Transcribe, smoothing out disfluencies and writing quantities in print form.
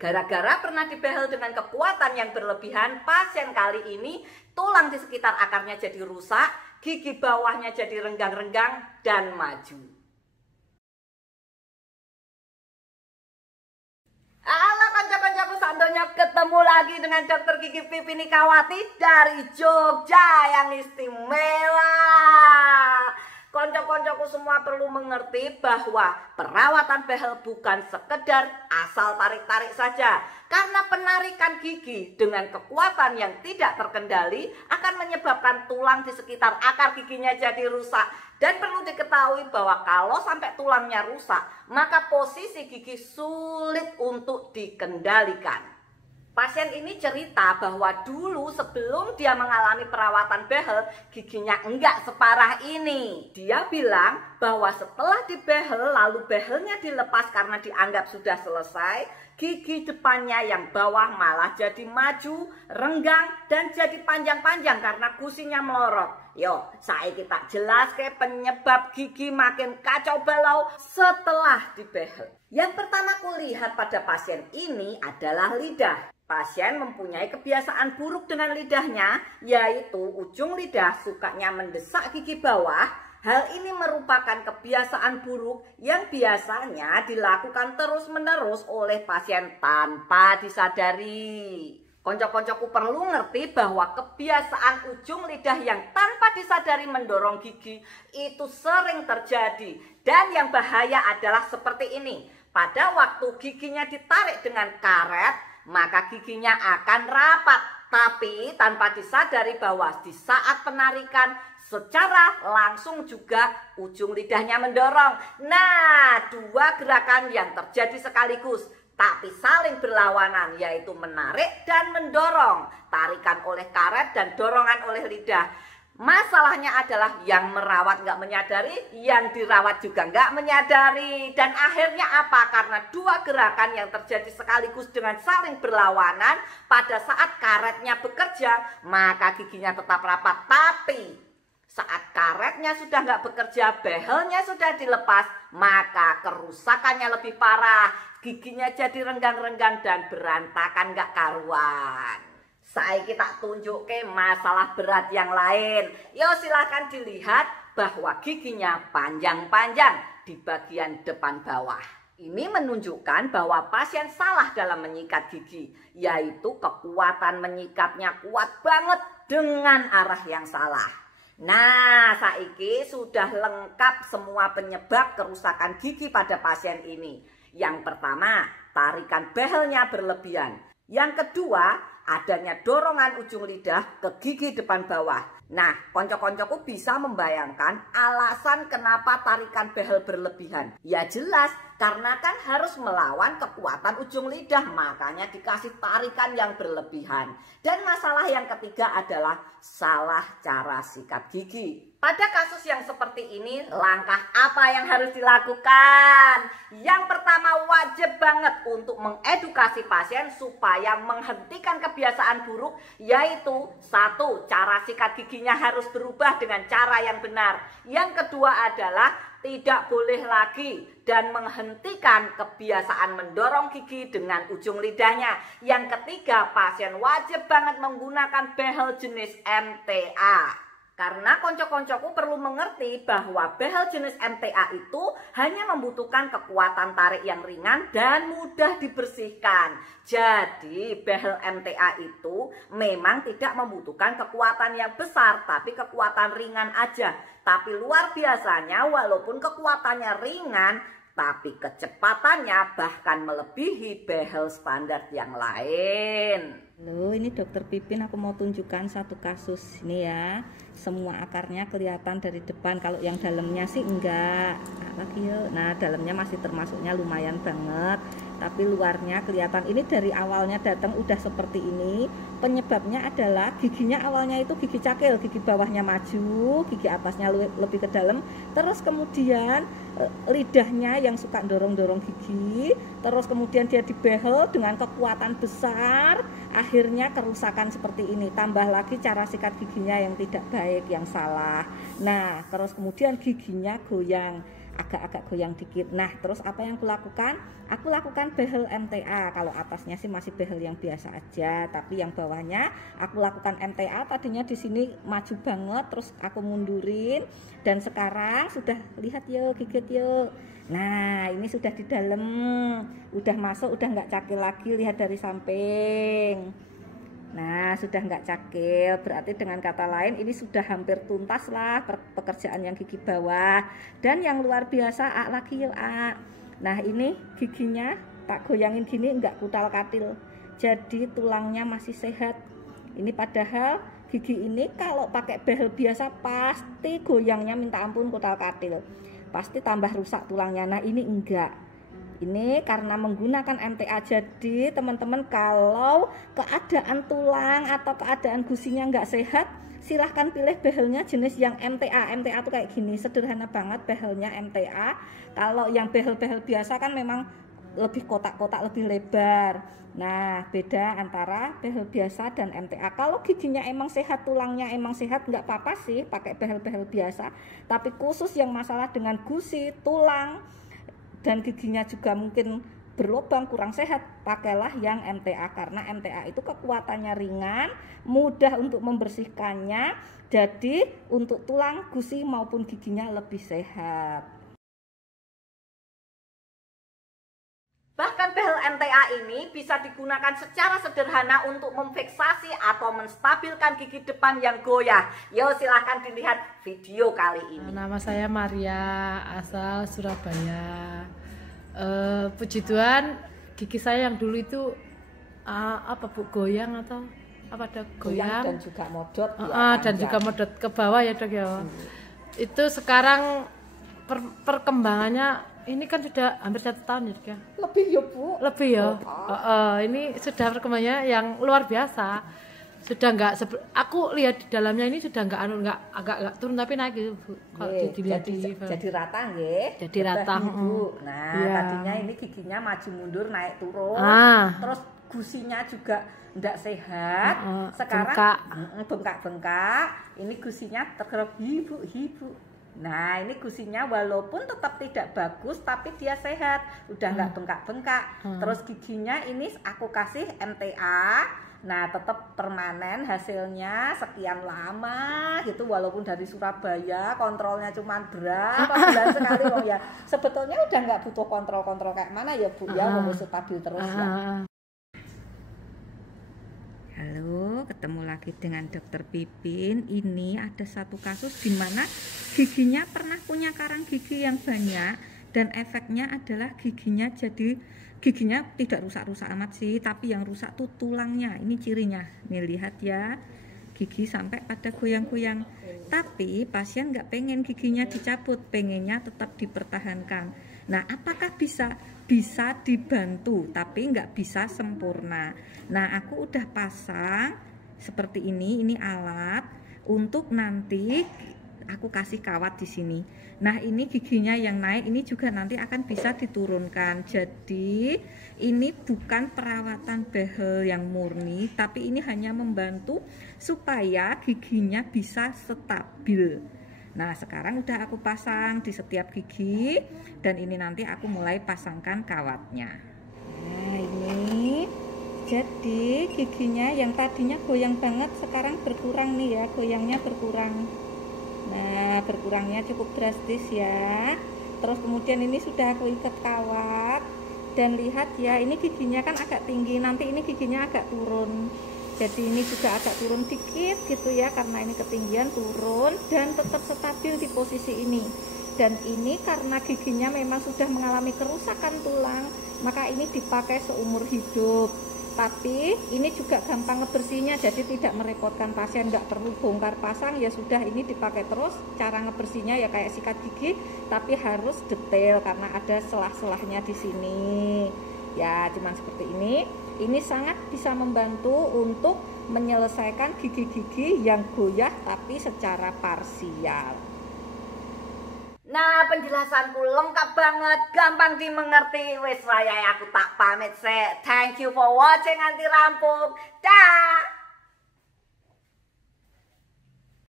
Gara-gara pernah dibehel dengan kekuatan yang berlebihan, pasien kali ini tulang di sekitar akarnya jadi rusak, gigi bawahnya jadi renggang-renggang dan maju. Halo konco-koncoku, sandonya ketemu lagi dengan Dokter Gigi Pipi Nikawati dari Jogja yang istimewa. Konco-koncoku semua perlu mengerti bahwa perawatan behel bukan sekedar asal tarik-tarik saja. Karena penarikan gigi dengan kekuatan yang tidak terkendali akan menyebabkan tulang di sekitar akar giginya jadi rusak. Dan perlu diketahui bahwa kalau sampai tulangnya rusak, maka posisi gigi sulit untuk dikendalikan. Pasien ini cerita bahwa dulu sebelum dia mengalami perawatan behel, giginya enggak separah ini. Dia bilang bahwa setelah dibehel lalu behelnya dilepas karena dianggap sudah selesai, gigi depannya yang bawah malah jadi maju, renggang, dan jadi panjang-panjang karena gusinya melorot. Yo, saya kita jelas ke penyebab gigi makin kacau balau setelah dibehel. Yang pertama kulihat pada pasien ini adalah lidah. Pasien mempunyai kebiasaan buruk dengan lidahnya, yaitu ujung lidah sukanya mendesak gigi bawah. Hal ini merupakan kebiasaan buruk yang biasanya dilakukan terus-menerus oleh pasien tanpa disadari. Konco-koncoku perlu ngerti bahwa kebiasaan ujung lidah yang tanpa disadari mendorong gigi itu sering terjadi. Dan yang bahaya adalah seperti ini. Pada waktu giginya ditarik dengan karet, maka giginya akan rapat. Tapi tanpa disadari bahwa di saat penarikan secara langsung juga ujung lidahnya mendorong. Nah, dua gerakan yang terjadi sekaligus tapi saling berlawanan, yaitu menarik dan mendorong. Tarikan oleh karet dan dorongan oleh lidah. Masalahnya adalah yang merawat nggak menyadari, yang dirawat juga nggak menyadari. Dan akhirnya apa? Karena dua gerakan yang terjadi sekaligus dengan saling berlawanan, pada saat karetnya bekerja, maka giginya tetap rapat. Tapi saat karetnya sudah nggak bekerja, behelnya sudah dilepas, maka kerusakannya lebih parah. Giginya jadi renggang-renggang dan berantakan nggak karuan. Saya kita tunjuk ke masalah berat yang lain. Yo, silahkan dilihat bahwa giginya panjang-panjang di bagian depan bawah. Ini menunjukkan bahwa pasien salah dalam menyikat gigi, yaitu kekuatan menyikatnya kuat banget dengan arah yang salah. Nah, saiki sudah lengkap semua penyebab kerusakan gigi pada pasien ini. Yang pertama, tarikan behelnya berlebihan. Yang kedua, adanya dorongan ujung lidah ke gigi depan bawah. Nah, konco-koncoku bisa membayangkan alasan kenapa tarikan behel berlebihan. Ya jelas, karena kan harus melawan kekuatan ujung lidah, makanya dikasih tarikan yang berlebihan. Dan masalah yang ketiga adalah salah cara sikat gigi. Pada kasus yang seperti ini, langkah apa yang harus dilakukan? Yang pertama, wajib banget untuk mengedukasi pasien supaya menghentikan kebiasaan buruk, yaitu satu, cara sikat giginya harus berubah dengan cara yang benar. Yang kedua adalah tidak boleh lagi dan menghentikan kebiasaan mendorong gigi dengan ujung lidahnya. Yang ketiga, pasien wajib banget menggunakan behel jenis MTA. Karena konco-koncoku perlu mengerti bahwa behel jenis MTA itu hanya membutuhkan kekuatan tarik yang ringan dan mudah dibersihkan. Jadi behel MTA itu memang tidak membutuhkan kekuatan yang besar, tapi kekuatan ringan aja. Tapi luar biasanya walaupun kekuatannya ringan, tapi kecepatannya bahkan melebihi behel standar yang lain. Halo, ini Dokter Pipin, aku mau tunjukkan satu kasus ini ya. Semua akarnya kelihatan dari depan, kalau yang dalamnya sih enggak. Lagi yuk. Nah, dalamnya masih termasuknya lumayan banget, tapi luarnya kelihatan. Ini dari awalnya datang udah seperti ini. Penyebabnya adalah giginya awalnya itu gigi cakil, gigi bawahnya maju, gigi atasnya lebih ke dalam. Terus kemudian lidahnya yang suka dorong-dorong gigi, terus kemudian dia dibehel dengan kekuatan besar, akhirnya kerusakan seperti ini. Tambah lagi cara sikat giginya yang tidak baik, yang salah. Nah, terus kemudian giginya goyang. agak-agak goyang dikit. Nah, terus apa yang aku lakukan? Aku lakukan behel MTA. Kalau atasnya sih masih behel yang biasa aja, tapi yang bawahnya aku lakukan MTA. Tadinya di sini maju banget, terus aku mundurin, dan sekarang sudah lihat yuk, gigit yuk. Nah, ini sudah di dalam, udah masuk, udah nggak cakil lagi, lihat dari samping. Nah, sudah nggak cakil, berarti dengan kata lain ini sudah hampir tuntas lah pekerjaan yang gigi bawah. Dan yang luar biasa, lagi yuk, Nah, ini giginya tak goyangin gini nggak kutal katil, jadi tulangnya masih sehat. Ini padahal gigi ini kalau pakai behel biasa pasti goyangnya minta ampun kutal katil, pasti tambah rusak tulangnya. Nah, ini enggak. Ini karena menggunakan MTA, jadi teman-teman kalau keadaan tulang atau keadaan gusinya nggak sehat, silahkan pilih behelnya jenis yang MTA. MTA tuh kayak gini, sederhana banget behelnya MTA. Kalau yang behel-behel biasa kan memang lebih kotak-kotak, lebih lebar. Nah, beda antara behel biasa dan MTA. Kalau giginya emang sehat, tulangnya emang sehat, nggak apa-apa sih pakai behel-behel biasa. Tapi khusus yang masalah dengan gusi, tulang, dan giginya juga mungkin berlubang, kurang sehat, pakailah yang MTA, karena MTA itu kekuatannya ringan, mudah untuk membersihkannya, jadi untuk tulang, gusi maupun giginya lebih sehat. Bahkan behel MTA ini bisa digunakan secara sederhana untuk memfiksasi atau menstabilkan gigi depan yang goyah. Yo, silahkan dilihat video kali ini. Nama saya Maria, asal Surabaya. Puji Tuhan, gigi saya yang dulu itu apa Bu, goyang atau apa, ada goyang dan juga modot dan juga modot ke bawah ya Dok ya. Itu sekarang perkembangannya ini kan sudah hampir 1 tahun ya Dok ya. Lebih ya Bu? Lebih ya. Ini sudah perkembangannya yang luar biasa. Sudah enggak, aku lihat di dalamnya ini sudah enggak agak turun tapi naik gitu Bu. Kalau dilihat jadi rata nggih. Jadi rata. Bu. Nah, tadinya ini giginya maju mundur, naik turun. Terus gusinya juga enggak sehat. Sekarang bengkak-bengkak. Ini gusinya tergerok hibu. Nah, ini gusinya walaupun tetap tidak bagus tapi dia sehat, udah nggak bengkak-bengkak. Terus giginya ini aku kasih MTA. Nah, tetap permanen hasilnya sekian lama gitu, walaupun dari Surabaya, kontrolnya cuma berapa bulan sekali Wong ya. Sebetulnya udah nggak butuh kontrol kayak mana ya Bu ya, mau stabil terus ya. Halo, ketemu lagi dengan Dokter Pipin. Ini ada satu kasus di mana giginya pernah punya karang gigi yang banyak, dan efeknya adalah giginya tidak rusak-rusak amat sih, tapi yang rusak tuh tulangnya. Ini cirinya, nih lihat ya, gigi sampai pada goyang-goyang. Tapi pasien nggak pengen giginya dicabut, pengennya tetap dipertahankan. Nah, apakah bisa dibantu tapi nggak bisa sempurna. Nah, aku udah pasang seperti ini alat untuk nanti aku kasih kawat di sini. Nah, ini giginya yang naik ini juga nanti akan bisa diturunkan. Jadi ini bukan perawatan behel yang murni, tapi ini hanya membantu supaya giginya bisa stabil. Nah, sekarang udah aku pasang di setiap gigi, dan ini nanti aku mulai pasangkan kawatnya. Nah, ini jadi giginya yang tadinya goyang banget sekarang berkurang nih ya, goyangnya berkurang. Nah, berkurangnya cukup drastis ya. Terus kemudian ini sudah aku ikat kawat, dan lihat ya, ini giginya kan agak tinggi, nanti ini giginya agak turun. Jadi ini juga agak turun dikit gitu ya, karena ini ketinggian turun dan tetap stabil di posisi ini. Dan ini karena giginya memang sudah mengalami kerusakan tulang, maka ini dipakai seumur hidup. Tapi ini juga gampang ngebersihnya, jadi tidak merepotkan pasien, nggak perlu bongkar pasang, ya sudah ini dipakai terus. Cara ngebersihnya ya kayak sikat gigi, tapi harus detail karena ada selah-selahnya di sini. Ya, cuman seperti ini. Ini sangat bisa membantu untuk menyelesaikan gigi-gigi yang goyah tapi secara parsial. Nah, penjelasanku lengkap banget, gampang dimengerti. Wes, aku tak pamit sih. Thank you for watching, anti rampung. Dah.